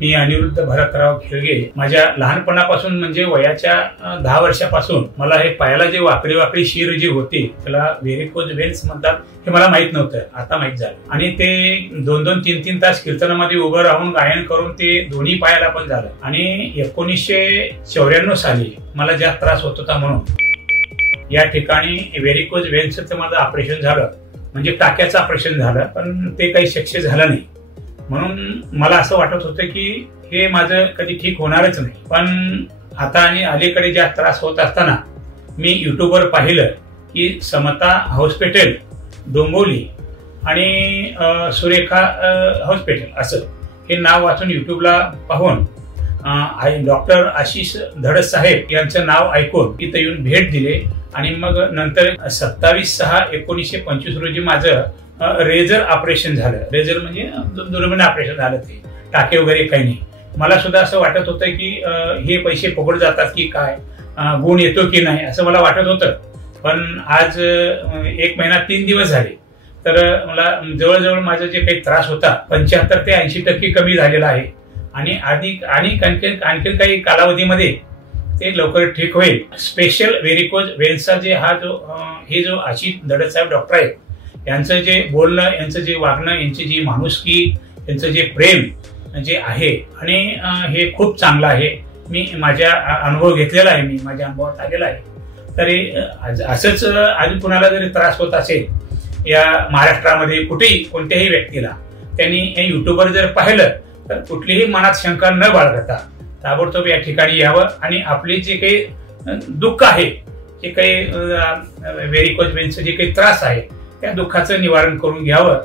मी अनिरुद्ध भरतराव खिळगे. माझ्या लहानपणापासून म्हणजे वयाच्या 10 वर्षापासून मला हे पायाला जे वाकडी शीर जी होती त्याला व्हेरिकोज व्हेन्स म्हणतात हे मला माहित नव्हतं, आता माहित झालं. आणि ते 2-2, 3-3 तास कीर्तनामध्ये उभं राहून गायन करून ते दोन्ही पायाला पण झालं. आणि 1994 साली मला जास्त त्रास होत होता म्हणून या ठिकाणी व्हेरिकोज व्हेन्सचं माझं ऑपरेशन झालं, म्हणजे टाक्याचं ऑपरेशन झालं, पण ते काही सक्सेस झालं नाही. म्हणून मला असं वाटत होतं की हे माझं कधी ठीक होणारच नाही. पण आता आणि अलीकडे जास्त त्रास होत असताना मी युट्यूबवर पाहिलं की समता हॉस्पिटल डोंबिवली आणि सुरेखा हॉस्पिटल असं हे नाव वाचून युट्यूबला पाहून डॉक्टर आशिष धडस साहेब यांचं नाव ऐकून इथं येऊन भेट दिले. आणि मग नंतर 27/6/1925 रोजी माझं रेझर ऑपरेशन झालं. रेझर म्हणजे दुर्बीण ऑपरेशन झालं, ते टाके वगैरे काही नाही. मला सुद्धा असं वाटत होतं की हे पैसे फुकट जातात की काय, गुण येतो की नाही असं मला वाटत होतं. पण आज 1 महिना 3 दिवस झाले तर मला जवळजवळ माझा जे काही त्रास होता 75 ते 80% कमी झालेला आहे. आणि आणखी काही कालावधीमध्ये ते लवकर ठीक होईल. स्पेशल व्हेरिकोज व्हेन्सचा हे जो आशिष धडस साहेब डॉक्टर आहेत यांचं जे बोलणं, यांचं जे वागणं, यांची जी माणुसकी, यांचं जे प्रेम जे आहे आणि हे खूप चांगलं आहे. मी माझ्या अनुभव घेतलेला आहे, मी माझ्या अनुभवात आलेला आहे. तरी असंच अजून कुणाला जरी त्रास होत असेल या महाराष्ट्रामध्ये कुठेही कोणत्याही व्यक्तीला, त्यांनी हे युट्यूबवर जर पाहिलं तर कुठलीही मनात शंका न बाळगता ताबडतोब या ठिकाणी यावं आणि आपले जे काही दुःख आहे, जे काही व्हेरिकोज व्हेन्सचं जे काही त्रास आहे त्या दुःखाचं निवारण करून घ्यावं.